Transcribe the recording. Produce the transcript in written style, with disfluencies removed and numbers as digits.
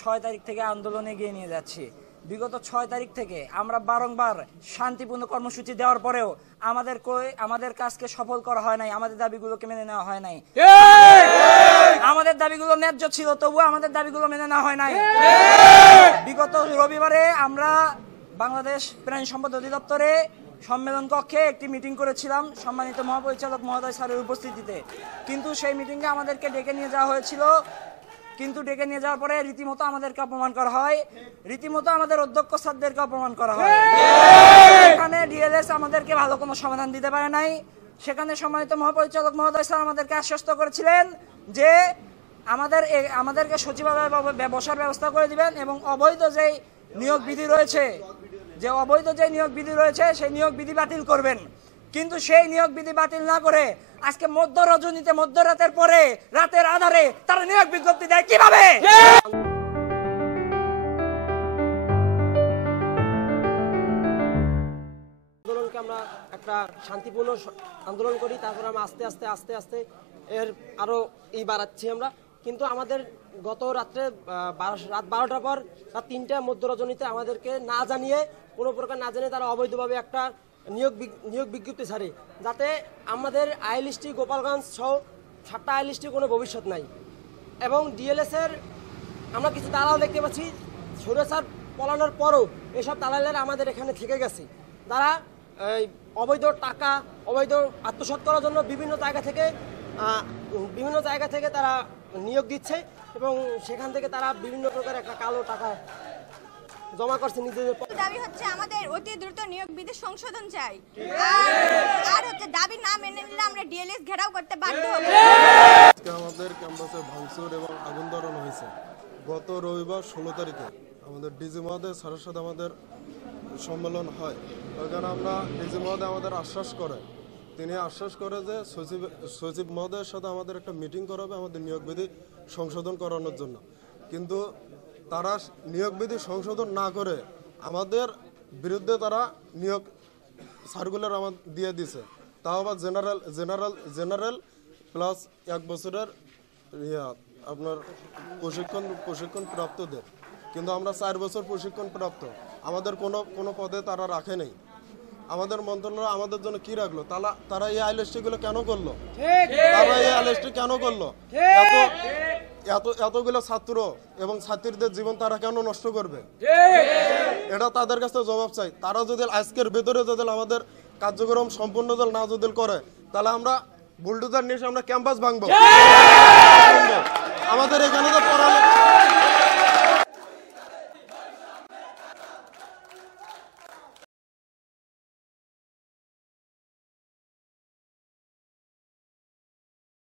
6 তারিখ থেকে আন্দোলনে এগিয়ে নিয়ে যাচ্ছি। বিগত 6 তারিখ থেকে আমরা বারংবার শান্তিপূর্ণ কর্মসূচি দেওয়ার পরেও আমাদের কাজকে সফল করা হয় নাই, আমাদের দাবিগুলোকে মেনে নেওয়া হয় নাই। আমাদের দাবিগুলো ন্যায্য ছিল, তবুও আমাদের দাবিগুলো মেনে নেওয়া হয় নাই। বিগত রবিবারে আমরা বাংলাদেশ প্রাণী সম্পদ অধিদপ্তরে সম্মেলন কক্ষে একটি মিটিং করেছিলাম সম্মানিত মহাপরিচালক মহোদয় স্যারের উপস্থিতিতে, কিন্তু সেই মিটিংয়ে আমাদেরকে ডেকে নিয়ে যাওয়া হয়েছিল। কিন্তু ডেকে নিয়ে যাওয়ার পরে রীতিমতো আমাদেরকে অপমান করা হয়, রীতিমতো আমাদের অধ্যক্ষ স্যারদেরকে অপমান করা হয়। সেখানে ডিএলএস আমাদেরকে ভালো কোনো সমাধান দিতে পারে নাই। সেখানে সম্মানিত মহাপরিচালক মহোদয় স্যার আমাদেরকে আশ্বস্ত করেছিলেন যে আমাদেরকে সচিবালয়ে বসার ব্যবস্থা করে দিবেন এবং অবৈধ যে নিয়োগ বিধি রয়েছে সেই নিয়োগ বিধি বাতিল করবেন। কিন্তু সেই নিয়োগ বিধি বাতিল না করে আজকে মধ্যরাতের পরে রাতের আধারে তারা নিয়োগ বিজ্ঞপ্তি দেয় কিভাবে? আন্দোলনকে আমরা একটা শান্তিপূর্ণ আন্দোলন করি, তারপর আমরা আস্তে আস্তে এর আরো বাড়াচ্ছি আমরা। কিন্তু আমাদের গত রাত 12টার পর রাত 3টার মধ্য রজনীতে আমাদেরকে না জানিয়ে, কোনো প্রকার না জানিয়ে তারা অবৈধভাবে একটা নিয়োগ বিজ্ঞপ্তি ছাড়ে, যাতে আমাদের আইএলএসটি গোপালগঞ্জ সহ 7টা আইএলএসটির কোনো ভবিষ্যৎ নাই। এবং ডিএলএসের আমরা কিছু দালাল দেখতে পাচ্ছি, স্বৈরাচার পলানোর পরও এসব দালালেরা আমাদের এখানে থেকে গেছে। তারা অবৈধ টাকা অবৈধ আত্মসাৎ করার জন্য বিভিন্ন জায়গা থেকে তারা নিয়োগ দিচ্ছে এবং সেখান থেকে তারা বিভিন্ন প্রকার একটা কালো টাকা জমা করছে নিজেদের। দাবি হচ্ছে আমাদের অতি দ্রুত নিয়োগ বিধি সংশোধন চাই, আর হচ্ছে দাবি না মেনে নিলে আমরা ডিএলএস ঘেরাও করতে বাধ্য হব। আমাদের ক্যাম্পাসে ভাঙচুর এবং আগুন ধরানো হয়েছে গত রবিবার 16 তারিখে। আমাদের ডিজি মহোদয় স্যারের সাথে আমাদের সম্মেলন হয়, ওইখানে আমরা ডিজি মহোদয় আমাদের আশ্বাস করে, তিনি আশ্বাস করে যে সচিব মহোদয়ের সাথে আমাদের একটা মিটিং করাবে আমাদের নিয়োগ বিধি সংশোধন করানোর জন্য। কিন্তু তারা নিয়োগ বিধি সংশোধন না করে আমাদের বিরুদ্ধে তারা নিয়োগ সার্কুলার আমাদের দিয়ে দিছে, তাও আবার জেনারেল প্লাস 1 বছরের আপনার প্রশিক্ষণ প্রাপ্তদের। কিন্তু আমরা 4 বছর প্রশিক্ষণ প্রাপ্ত, আমাদের কোনো পদে তারা রাখে নেই। আমাদের মন্ত্রণালয় আমাদের জন্য কি রাখলো? তারা এই আইএলএসটি গুলো কেন করলো? এতগুলো ছাত্র এবং ছাত্রীদের জীবন তারা কেন নষ্ট করবে? এটা তাদের কাছে জবাব চাই। তারা যদি আজকের ভেতরে যদি আমাদের কার্যক্রম সম্পূর্ণ না যদি করে, তাহলে আমরা বুলডোজার নিয়ে আমরা ক্যাম্পাস ভাঙবো। আমাদের এখানে তো